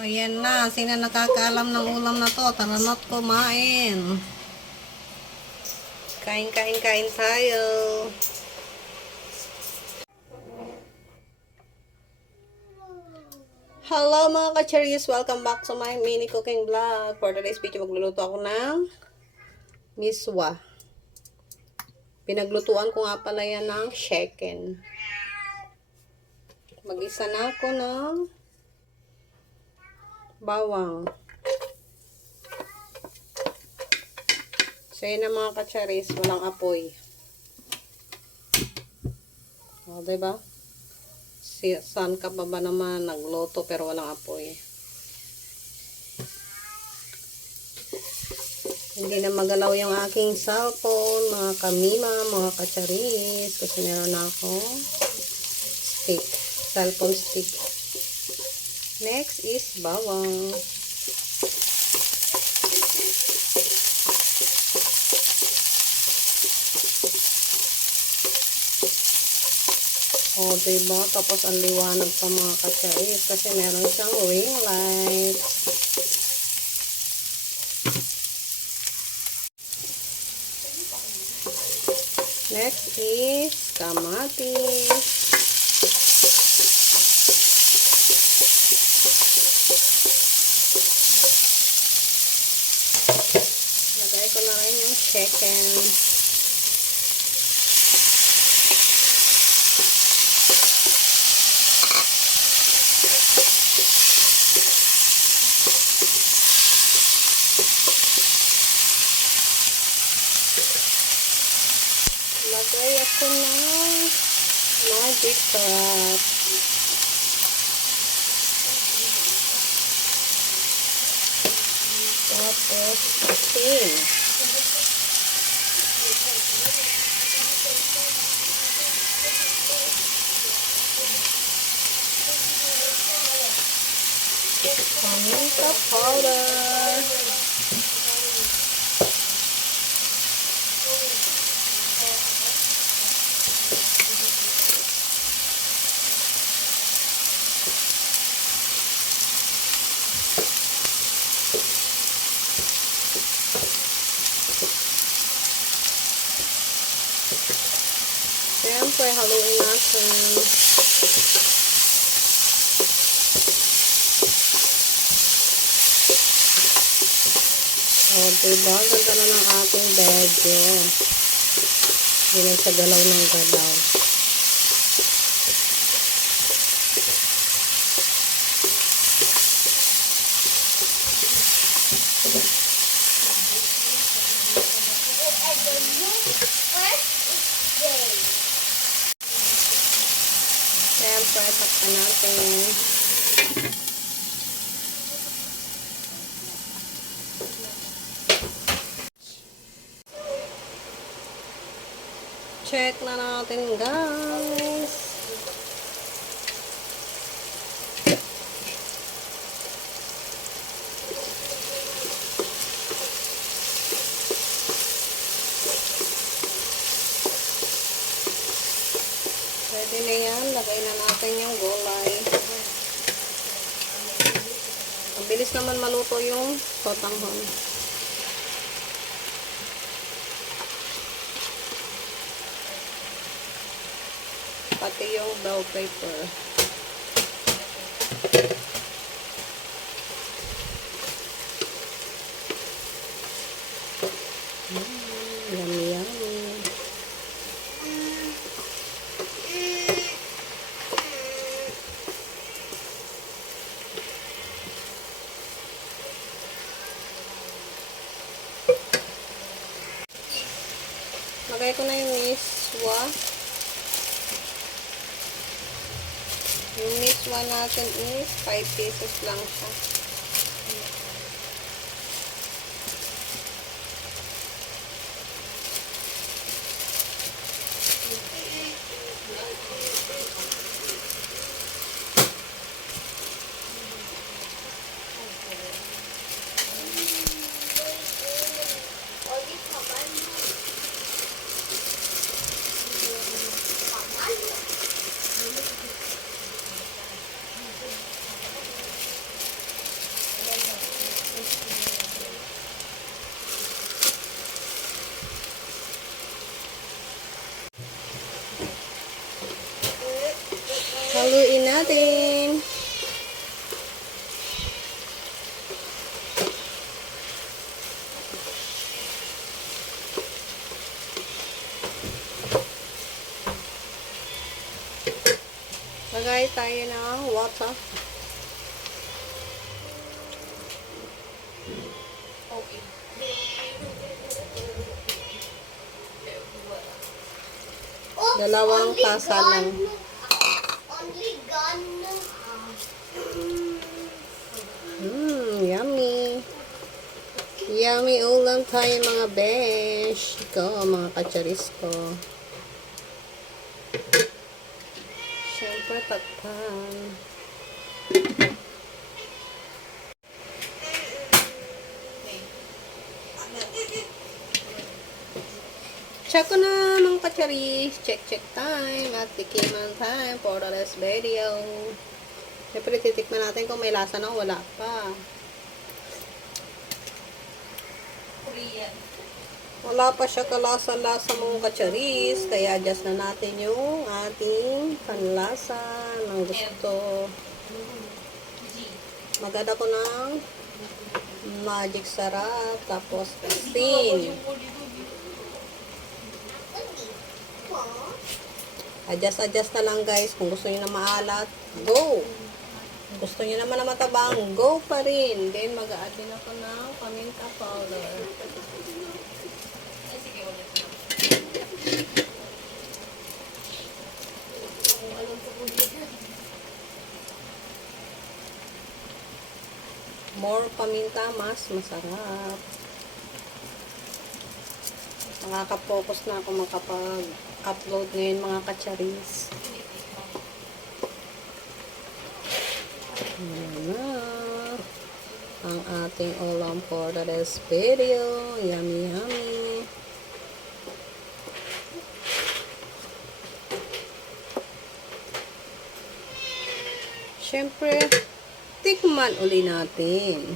Ayan na. Sino nakakaalam ng ulam na to? Tara na't kumain. Kain, kain, kain tayo. Hello mga ka-cherries! Welcome back to my mini cooking vlog. For today's video, magluluto ako ng miswa. Pinaglutuan ko nga pala yan ng chicken. Mag-isa na ako ng bawang. So yun na mga ka-cherries, walang apoy. O, diba? Saan ka pa ba naman nagluto pero walang apoy? Hindi na magalaw yung aking cellphone, mga kamima, mga ka-cherries. Kasi meron akong stick. Cellphone stick. Next is bawang. O, diba? Tapos ang liwanag pa mga ka-cherries kasi meron siyang ring light. Next is kamatis. Lagay ko na rin yung chicken. Lagay ako ng magic sarap. Tapos asin. Paminta powder. Siyempre, haluin natin. O, diba? Ganda na ng ating bedyo. Hindi na siya galaw ng galaw. Siyempre, takpan natin. Check na natin, guys. Pwede na yan. Lagay na natin yung gulay. Ang bilis naman maluto yung sotanghon. Pati yung bell pepper. Yummy, yummy. Lagay ko na yung miswa. Yung miswa natin is 5 pieces lang siya. Haluin natin. Lagay tayo ng water. Dalawang tasa lang. Yummy. Yummy ulam tayo mga besh. Ito, mga kacharis ko. Siyempre, takpan. Check ko na mga kacharis. Check time. At tikiman time for the next video. Siyempre, titikman natin kung may lasa na wala pa. Wala pa siya kalasa-lasa mga kacharis. Kaya adjust na natin yung ating panlasa ng gusto. Maganda ko ng magic sarap. Tapos asin. Adjust na lang guys. Kung gusto nyo na maalat, go! Kung gusto nyo naman na matabang, go pa rin. Then mag-a-add din ako ng paminta powder. More paminta, mas masarap. Nakaka-focus na ako makapag-upload ngayon mga kacharis. Ayan na ang ating ulam for today's video. Yummy, yummy. Siyempre, tikman uli natin.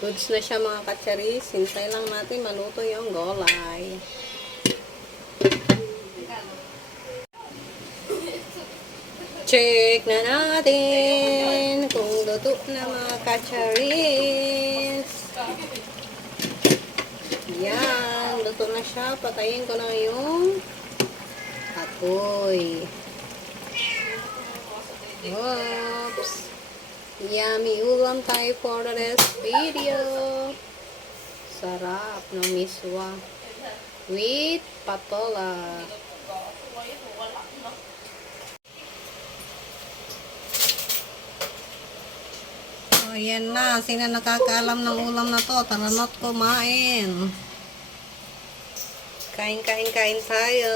Goods na siya mga kacharis. Hintay lang natin maluto yung gulay. Check na natin kung luto na mga kacharis. Yan, luto na siya. Patayin ko na yung apoy. Oops. Yummy ulam tayo for this video. Sarap ng miswa with patola. So, yan na. Sino nakakaalam ng ulam na to? Tara na't kumain. Kain tayo.